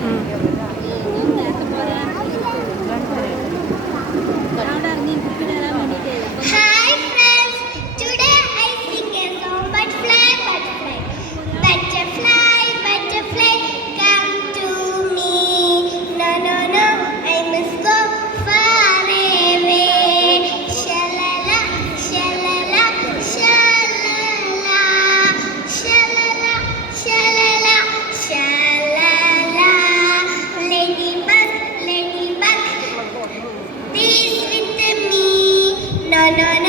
嗯。I'm not.